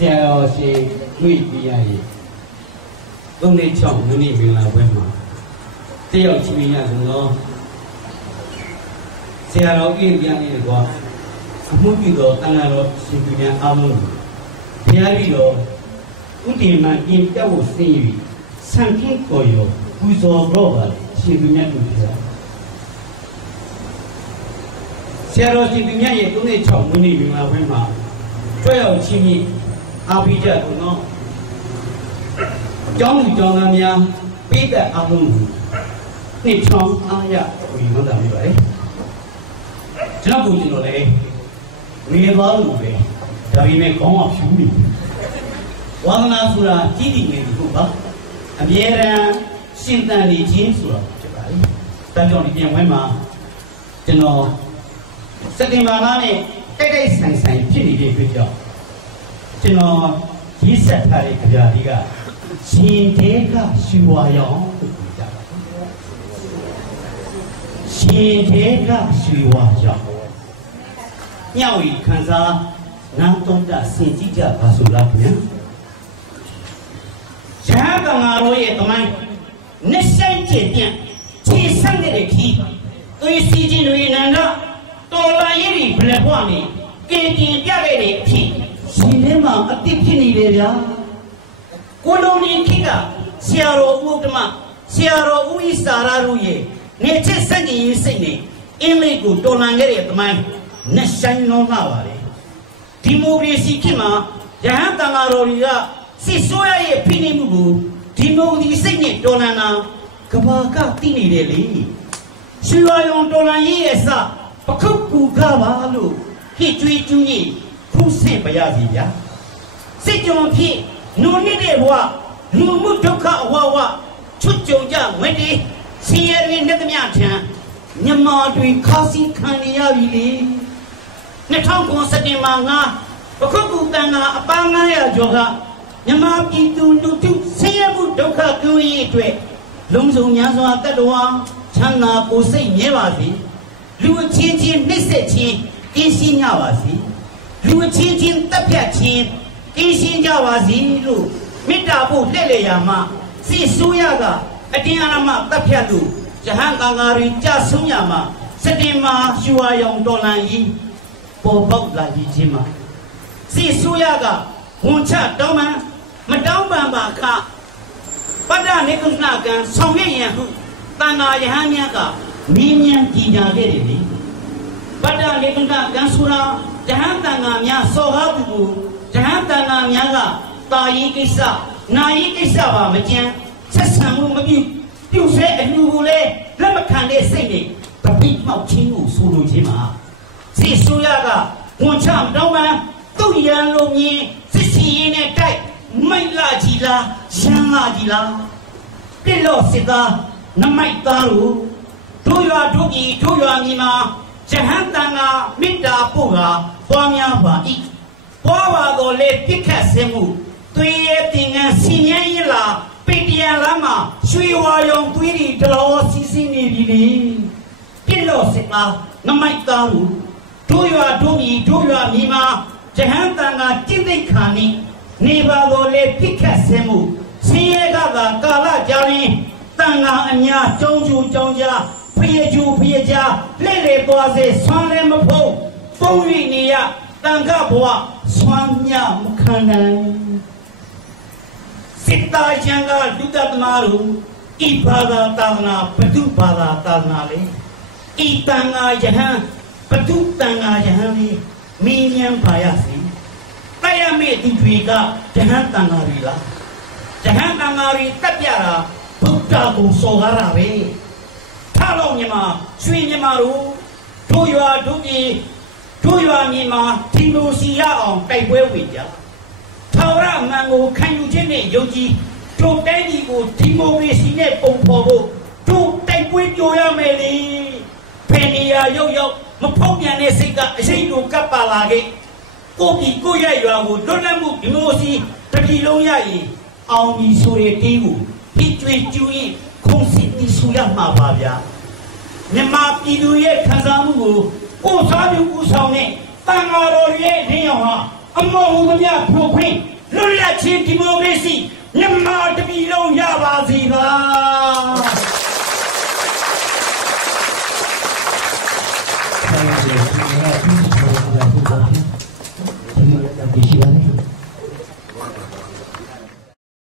Sia si lui biai. Ông này chọn người này mình là quen mà. Tiêu chỉ mình là nó. Sia đó kia biai này quá. Muốn đi đó tăng là nó xin tụi nhà âm. Biai đi đó. Út tiền mà kim cháu sinh sang thiên coi yo. Cúi gió rõ vậy. Xin tụi nhà tụi nhà. Sia đó xin tụi nhà vậy. Ông này chọn người này mình là quen mà. Tiêu chỉ mình. Áo bây giờ tụi nó cho nam nha bây giờ áo luôn nịp trong ai ya vì nó làm như vậy cho nó cũng chỉ nói đấy người vào luôn đấy tại vì mình có học chú đi quan na sura chỉ đi người cũng ba anh em ra xin ta đi chiến sura cho vậy ta cho đi tiền mà cho nó sẽ đi mà nó này cái sànhဖြစ်နေတဲ့တွေ့ကြောင့်ကျွန်တော်ကြီးဆက်ထားတဲ့ကြပြလေးကရှင်တဲကရှူဝါရောင်လို့ပြောကြတာရှင်တဲကရှူဝါရောင်ညောင်ဤခံစားနာတုံးတဆင်ကြည့်ကြပါစို့လားဗျာရှားကငါတို့ရဲ့တမိုင်းနှစ်ဆိုင်ကျင့်ပြန်ခြေဆန့်တဲ့ခီးသွေးစီခြင်းတွေနန္ဒတော်လာရည်ဘလက်ဘွားနေကင်တင်ပြခဲ့တဲ့အဖြစ်ရှင်ထဲမှာအတိဖြစ်နေတယ်ဗျာကိုလုံးနေခိကဆရာတော်ဥဒ္ဓမဆရာတော်ဥဣစာရတို့ရဲ့နေချက်စက်ကြီးရေးစိတ်နဲ့အင်းလေးကိုတော်လှန်ခဲ့တဲ့တမိုင်းနဲ့ဆိုင်လုံးလာပါလေဒီမိုကရေစီခေတ်မှာရဟန်းတန်ဃာတော်တွေကစစ်ဆိုးရရဲ့ဖိနှိပ်မှုကိုဒီမိုကရေစီစိတ်နဲ့တော်လှန်တာကဘာကသိနေတယ်လေရွှေဝါရုံတော်လှန်ရေးရဲ့စပခုတ်ကူကပါလို့ဟစ်ကြွေးကျူးကြီးဖူးဆင့်ပါရစီဗျာစစ်ကြုံဖြစ်နုံနေတဲ့ဘဝလူမှုဒုက္ခအဝဝချွတ်ကြုံကြဝင်းဒီဆင်းရဲတွေနဲ့တမျှထံညမာတွေခါစီခံနေရပြီလေ2009စက်တင်ဘာ9ပခုတ်ကူတန်ဃာအပန်း900ကျော်ကညမာပြည်သူလူထုဆင်းရဲမှုဒုက္ခကင်းရေးအတွက်လုံးစုံများစွာတတ္တဝါချမ်းသာကိုယ်စိတ်မြဲပါစေလူအချင်းချင်းနှိမ့်ဆက်ခြင်းကင်းရှင်းကြပါစေလူအချင်းချင်းတပ်ဖြတ်ခြင်းကင်းရှင်းကြပါစေလို့မေတ္တာဖို့လှည့်လည်ရမှာစစ်ဆိုးရကအတင်းအဓမ္မတပ်ဖြတ်လို့ယဟန်ကာရီကြဆုံးရမှာစတင်မှာရွှေဝါရောင်တော်လန်ကြီးပေါ်ပေါက်လာကြီးချင်းမှာစစ်ဆိုးရကဝန်ချတောင်းမှမတောင်းပန်ပါခပတ္တနေကုသနာကံဆောင်ရွက်ရန်ဟုတန်ဃာယဟန်များကမြင်းမြန်ကြည်ညာခဲ့တယ်လေပတ္တနေကုသနာကံဆိုတာယဟန်တန်ဃာများစော်ကားသူကိုယဟန်တန်ဃာများကတာရေးကိစ္စနာရေးကိစ္စပါမကြမ်းဆက်ဆံမှုမပြုဆဲအလှူကိုလည်းလက်မခံတဲ့စိတ်နဲ့တပိတ်မှောက်ခြင်းကိုဆိုလိုခြင်းမှာစစ်ဆိုးရကဝန်ချတောင်းပန်သူ့ရန်လိုမြင်စစ်စီရင်နဲ့တိုက်မိုက်လာကြီးလားရန်လာကြီးလားပြစ်လို့စစ်သားနမိုက်သားတို့ရွာတို့ပြည်တို့ရွာမြေမှာယဟန်တန်ဃာမေတ္တာပို့ကပွားများပါ၏ပွားပါတော့လေပြစ်ခတ်ဆင်းမှုသွေးရဲ့တင်ငန်းစီငန်းရလာပေတရန်လမ်းမှာရွှေဝါရောင်သွေးတွေတလောစီစီနေပြီလေပြစ်လို့စစ်သားနမိုက်သားတို့ရွာတို့ပြည်တို့ရွာမြေမှာယဟန်တန်ဃာတင့်သိခါနေပါတော့လေပြစ်ခတ်ဆင်းမှုဆင်းရဲကသာကာလကြာရင်တန်ဃာအများကြောင်းကျူကြောင်းကြားဖျေကျူဖျေကြားလက်လေသွားစေဆွမ်းလည်းမဖုံးပုံရည်နေရတန်ခဘဝဆွမ်းမြမခံနိုင်စစ်သားချံကလူတသမားတို့ဤဘာသာသာသနာဘဒုဘာသာသာသနာလေဤတန်ဃာယဟန်ဘဒုတန်ဃာယဟန်လေးမင်းဉဏ်ပါရစီတရားမဲ့သူတွေကယဟန်တန်ဃာတွေလားယဟန်တန်ဃာတွေတက်ပြတာဘုရားကိုစော်ကားတာပဲထားလို့ညီမရွှေညီမတို့ရွာတို့ပြည်တို့ရွာမြေမှာဒီလိုစီရအောင်တိုက်ပွဲဝင်ကြထာဝရမှန်ကိုခံယူခြင်းနဲ့ယုံကြည်တို့တိုင်းပြည်ကိုဒီမိုကရေစီနဲ့ပုံဖော်ဖို့တို့တိုက်ပွဲကြိုရမယ်လေဖယ်နေရရောက်မဖုံးပြန်တဲ့စိတ်ကအရှိန်ကိုကပ်ပါလာခဲ့ကိုပြည်ကိုရရွာကိုလွတ်လပ်မှုဒီမိုကရေစီတပြည်လုံးရရင်အောင်ပြီဆိုတဲ့တေးကိုပြည့်ကျွေးကျူးရင်ခုံစစ်တီဆူရမှာပါဗျာမြန်မာပြည်သူရဲ့ခံစားမှုကိုကိုစားပြုကိုဆောင်တဲ့တန်ဃာတော်ရဲ့အထင်ရောက်ဟာ အမောဟူသမျှဖွင့်ခွင့်လွတ်လပ်ခြင်းဒီမိုကရေစီမြန်မာတပြည်လုံးရပါစေသာ